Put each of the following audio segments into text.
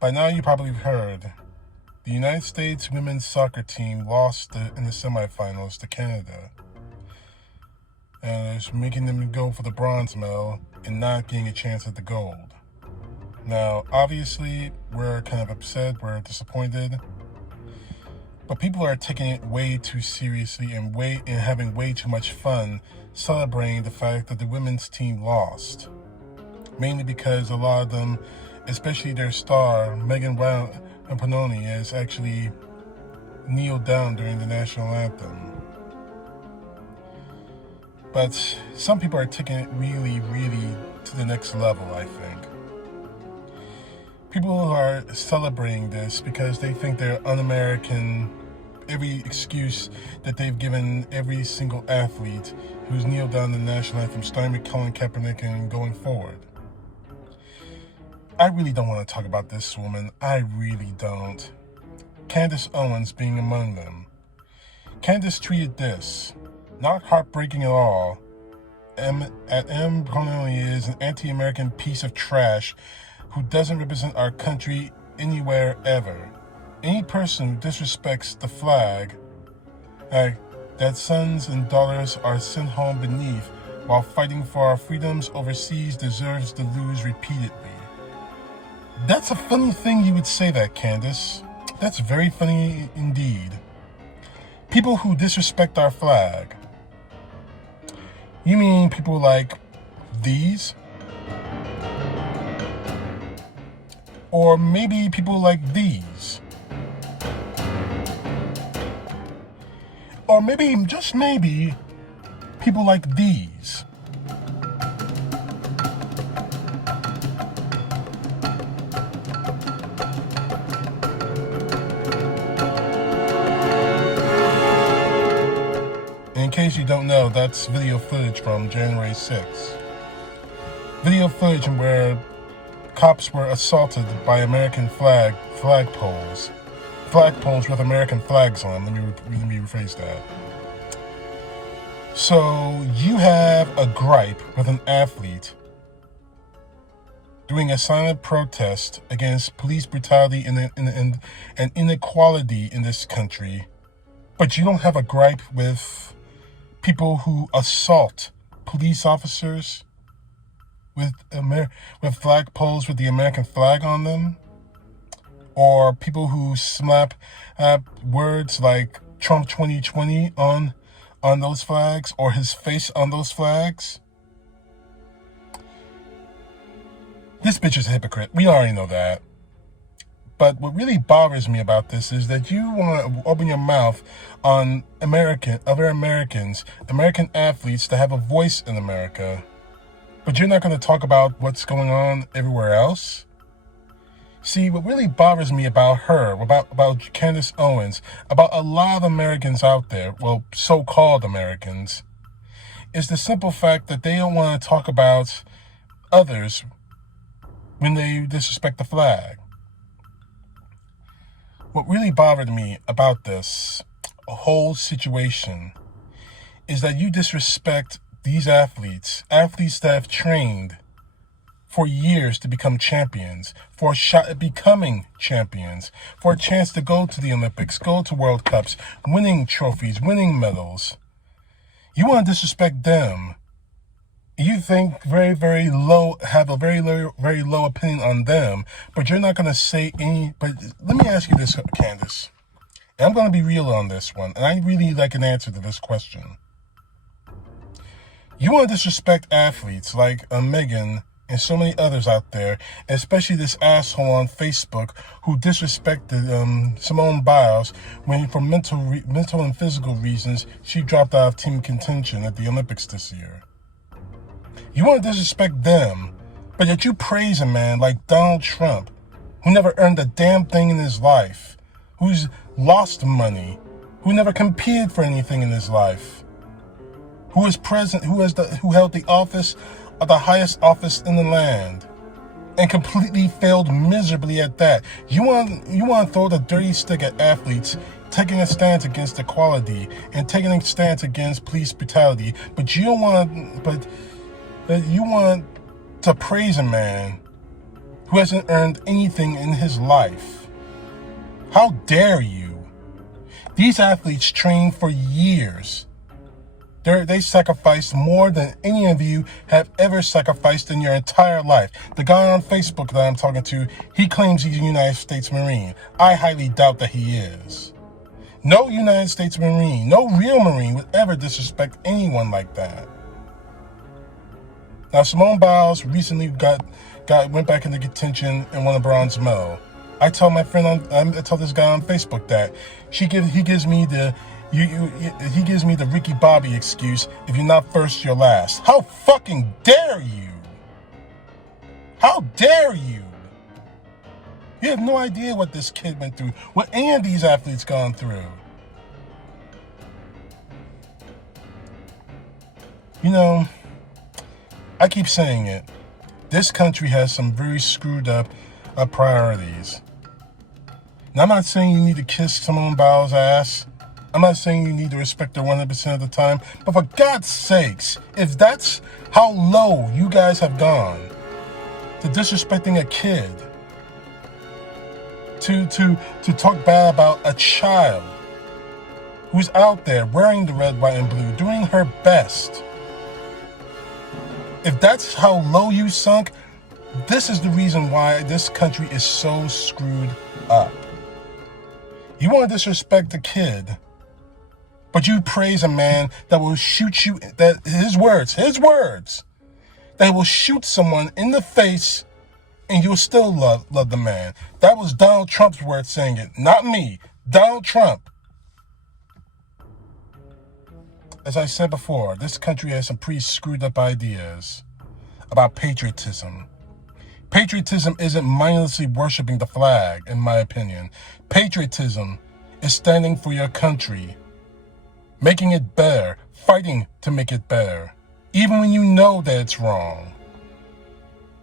By now you probably heard the United States women's soccer team lost in the semifinals to Canada. And it's making them go for the bronze medal and not getting a chance at the gold. Now, obviously, we're kind of upset, we're disappointed, but people are taking it way too seriously and having way too much fun celebrating the fact that the women's team lost. Mainly because a lot of them, especially their star, Megan Rapinoe, has actually kneeled down during the national anthem. But some people are taking it really, really to the next level, I think. People are celebrating this because they think they're un-American. Every excuse that they've given every single athlete who's kneeled down the national anthem, starting with Colin Kaepernick and going forward. I really don't want to talk about this woman. I really don't. Candice Owens being among them. Candice tweeted this, not heartbreaking at all. M. Connolly is an anti-American piece of trash who doesn't represent our country anywhere ever. Any person who disrespects the flag, that sons and daughters are sent home beneath while fighting for our freedoms overseas deserves to lose repeatedly. That's a funny thing you would say that, Candice. That's very funny indeed. People who disrespect our flag. You mean people like these? Or maybe people like these? Or maybe, just maybe, people like these? In case you don't know, that's video footage from January 6th. Video footage where cops were assaulted by American flagpoles with American flags on. Let me rephrase that. So you have a gripe with an athlete doing a silent protest against police brutality and inequality in this country, but you don't have a gripe with people who assault police officers with flagpoles with the American flag on them, or people who slap words like Trump 2020 on those flags, or his face on those flags. This bitch is a hypocrite. We already know that. But what really bothers me about this is that you want to open your mouth on other Americans, American athletes that have a voice in America, but you're not going to talk about what's going on everywhere else. See, what really bothers me about her, about Candice Owens, about a lot of Americans out there, well, so-called Americans, is the simple fact that they don't want to talk about others when they disrespect the flag. What really bothered me about this whole situation is that you disrespect these athletes that have trained for years to become champions, for a shot at becoming champions, for a chance to go to the Olympics, go to World Cups, winning trophies, winning medals. You want to disrespect them. You think have a very low opinion on them, but you're not going to say any. But let me ask you this, Candice, and I'm going to be real on this one, and I really like an answer to this question. You want to disrespect athletes like Megan and so many others out there, especially this asshole on Facebook who disrespected Simone Biles when, for mental and physical reasons, she dropped out of team contention at the Olympics this year. You want to disrespect them, but yet you praise a man like Donald Trump, who never earned a damn thing in his life, who's lost money, who never competed for anything in his life, who held the office of the highest office in the land, and completely failed miserably at that. You want to throw the dirty stick at athletes taking a stance against equality and taking a stance against police brutality, but you want to praise a man who hasn't earned anything in his life. How dare you? These athletes train for years. They sacrificed more than any of you have ever sacrificed in your entire life. The guy on Facebook that I'm talking to, he claims he's a United States Marine. I highly doubt that he is. No United States Marine, no real Marine would ever disrespect anyone like that. Now, Simone Biles recently went back into contention and won a bronze medal. I tell my friend I tell this guy on Facebook that he gives me the Ricky Bobby excuse. If you're not first, you're last. How fucking dare you? How dare you? You have no idea what this kid went through, what any of these athletes gone through. You know, I keep saying it. This country has some very screwed up priorities. Now, I'm not saying you need to kiss Simone Biles' ass. I'm not saying you need to respect her 100% of the time. But for God's sakes, if that's how low you guys have gone to disrespecting a kid, to talk bad about a child who's out there wearing the red, white, and blue, doing her best. If that's how low you sunk, this is the reason why this country is so screwed up. You want to disrespect a kid, but you praise a man that will shoot you, that his words, that will shoot someone in the face, and you'll still love the man. That was Donald Trump's words saying it, not me, Donald Trump. As I said before, this country has some pretty screwed up ideas about patriotism. Patriotism isn't mindlessly worshiping the flag, in my opinion. Patriotism is standing for your country, making it better, fighting to make it better, even when you know that it's wrong.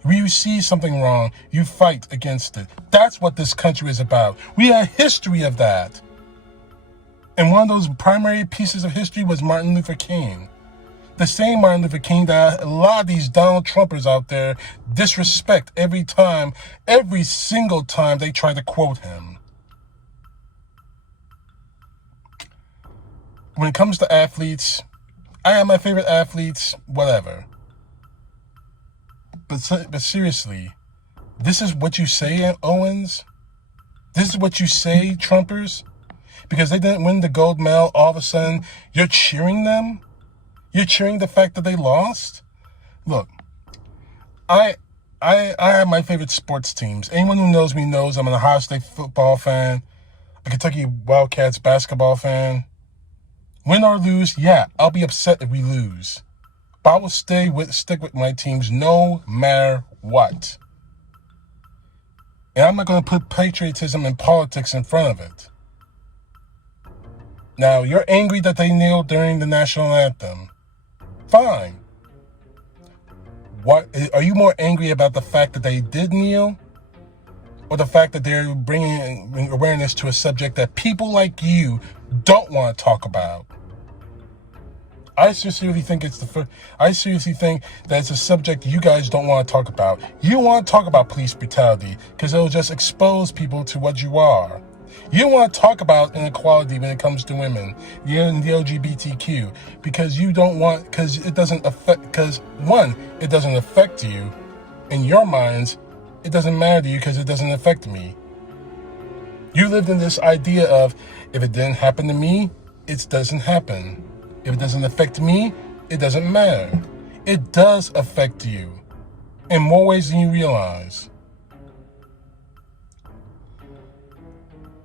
When you see something wrong, you fight against it. That's what this country is about. We have a history of that. And one of those primary pieces of history was Martin Luther King. The same Martin Luther King that a lot of these Donald Trumpers out there disrespect every single time they try to quote him. When it comes to athletes, I have my favorite athletes, whatever. But seriously, this is what you say, Owens? This is what you say, Trumpers? Because they didn't win the gold medal, all of a sudden, you're cheering them? You're cheering the fact that they lost? Look, I have my favorite sports teams. Anyone who knows me knows I'm an Ohio State football fan, a Kentucky Wildcats basketball fan. Win or lose, yeah, I'll be upset if we lose. But I will stick with my teams no matter what. And I'm not going to put patriotism and politics in front of it. Now, you're angry that they kneeled during the national anthem. Fine. What are you more angry about, the fact that they did kneel, or the fact that they're bringing awareness to a subject that people like you don't want to talk about? I seriously think that it's a subject you guys don't want to talk about. You want to talk about police brutality because it'll just expose people to what you are. You want to talk about inequality when it comes to women, the LGBTQ, because it doesn't affect you. In your minds, it doesn't matter to you because it doesn't affect me. You lived in this idea of, if it didn't happen to me, it doesn't happen. If it doesn't affect me, it doesn't matter. It does affect you in more ways than you realize.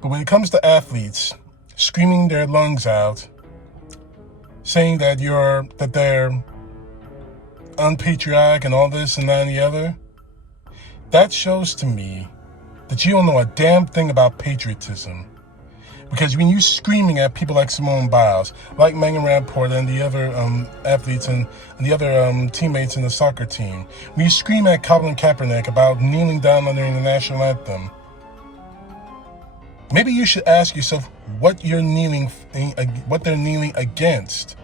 But when it comes to athletes screaming their lungs out, saying that they're unpatriotic and all this and that and the other, that shows to me that you don't know a damn thing about patriotism. Because when you're screaming at people like Simone Biles, like Megan Rappaport and the other athletes and the other teammates in the soccer team, when you scream at Colin Kaepernick about kneeling down during the national anthem, maybe you should ask yourself what they're kneeling against.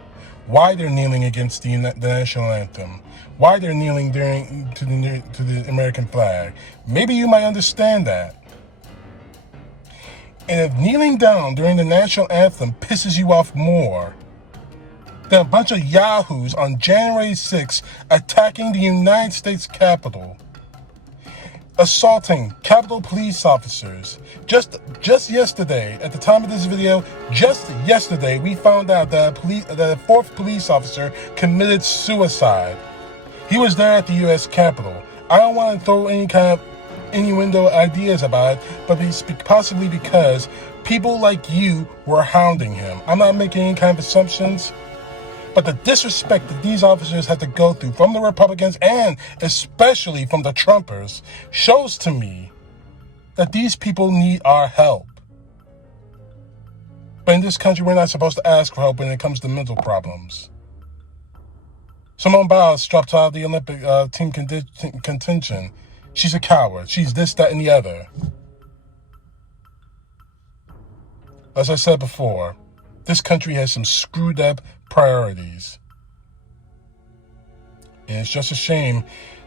why they're kneeling against the national anthem, why they're kneeling to the American flag. Maybe you might understand that. And if kneeling down during the national anthem pisses you off more than a bunch of yahoos on January 6th attacking the United States Capitol, assaulting Capitol police officers. Just yesterday, at the time of this video, just yesterday, we found out that a fourth police officer committed suicide. He was there at the U.S. Capitol. I don't want to throw any kind of innuendo ideas about it, but it's possibly because people like you were hounding him. I'm not making any kind of assumptions, but the disrespect that these officers had to go through from the Republicans and especially from the Trumpers shows to me that these people need our help. But in this country, we're not supposed to ask for help when it comes to mental problems. Simone Biles dropped out of the Olympic team contention. She's a coward. She's this, that, and the other. As I said before, this country has some screwed up priorities. And it's just a shame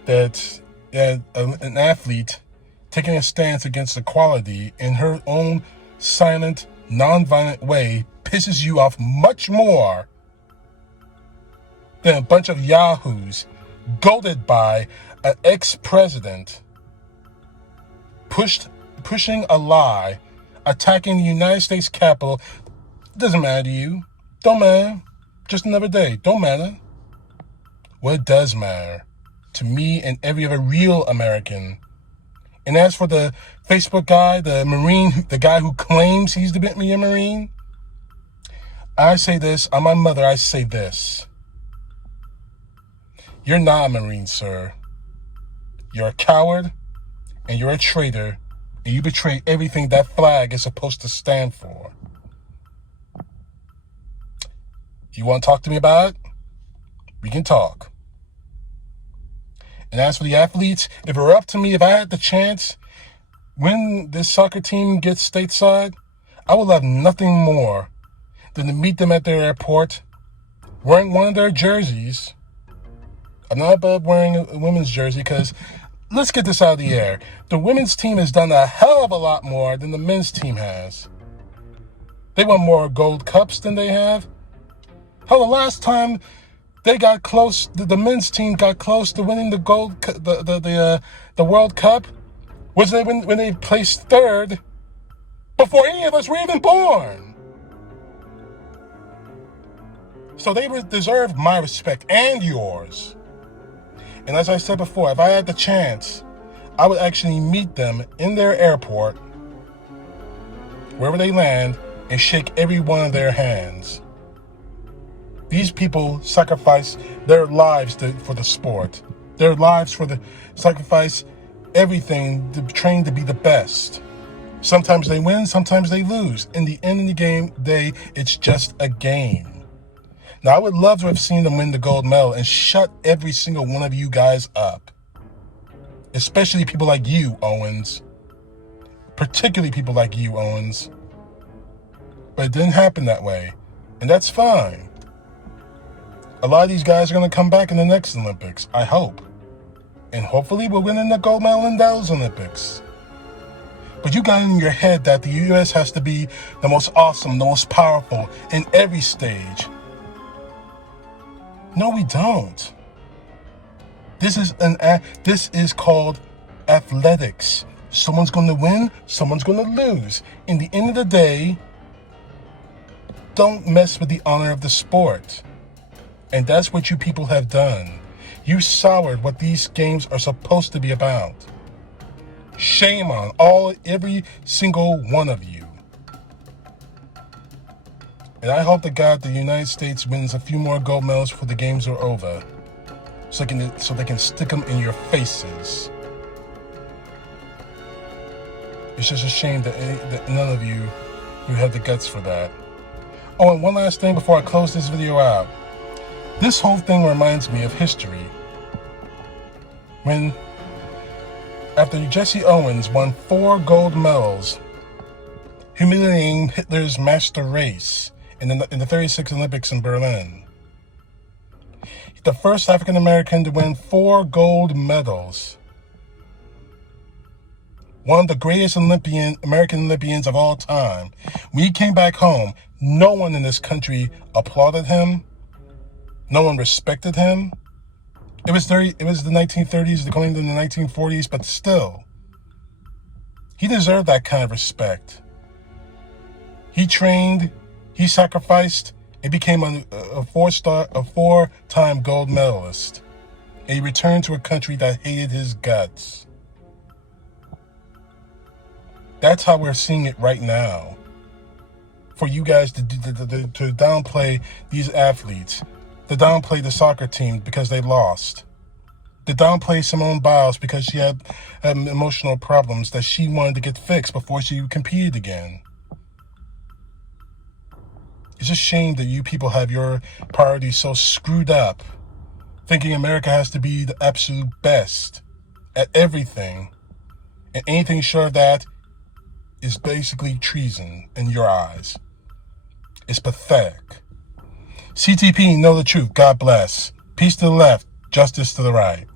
that an athlete taking a stance against equality in her own silent, non-violent way pisses you off much more than a bunch of yahoos goaded by an ex-president pushing a lie, attacking the United States Capitol. Doesn't matter to you. Don't matter. Just another day. Don't matter. Well, it does matter to me and every other real American. And as for the Facebook guy, the Marine, the guy who claims he's the Marine, I say this, on my mother, I say this. You're not a Marine, sir. You're a coward, and you're a traitor, and you betray everything that flag is supposed to stand for. You want to talk to me about it? We can talk. And as for the athletes, if it were up to me, if I had the chance, when this soccer team gets stateside, I would love nothing more than to meet them at their airport, wearing one of their jerseys. I'm not above wearing a women's jersey because, let's get this out of the air. The women's team has done a hell of a lot more than the men's team has. They won more gold cups than they have. Hell, the last time they got close, the men's team got close to winning the World Cup was when they placed third before any of us were even born. So they deserve my respect and yours. And as I said before, if I had the chance, I would actually meet them in their airport, wherever they land, and shake every one of their hands. These people sacrifice their lives for the sport. Their lives sacrifice everything to train to be the best. Sometimes they win, sometimes they lose. In the end of the day, it's just a game. Now, I would love to have seen them win the gold medal and shut every single one of you guys up. Especially people like you, Owens. Particularly people like you, Owens. But it didn't happen that way. And that's fine. A lot of these guys are going to come back in the next Olympics, I hope. And hopefully we'll win the gold medal in those Olympics. But you got in your head that the U.S. has to be the most awesome, the most powerful in every stage. No, we don't. This is called athletics. Someone's going to win, someone's going to lose. In the end of the day, don't mess with the honor of the sport. And that's what you people have done. You soured what these games are supposed to be about. Shame on every single one of you. And I hope to God the United States wins a few more gold medals before the games are over, so they can stick them in your faces. It's just a shame that none of you have the guts for that. Oh, and one last thing before I close this video out. This whole thing reminds me of history. When, after Jesse Owens won 4 gold medals, humiliating Hitler's master race in the 36 Olympics in Berlin, The first African American to win 4 gold medals. One of the greatest American Olympians of all time. When he came back home, no one in this country applauded him. No one respected him. It was the 1930s, going into the 1940s, but still, he deserved that kind of respect. He trained, he sacrificed, and became a 4-time gold medalist. And he returned to a country that hated his guts. That's how we're seeing it right now. For you guys to downplay these athletes, to downplay the soccer team because they lost, to downplay Simone Biles because she had emotional problems that she wanted to get fixed before she competed again. It's a shame that you people have your priorities so screwed up, thinking America has to be the absolute best at everything, and anything short of that is basically treason in your eyes. It's pathetic. CTP, know the truth. God bless. Peace to the left, justice to the right.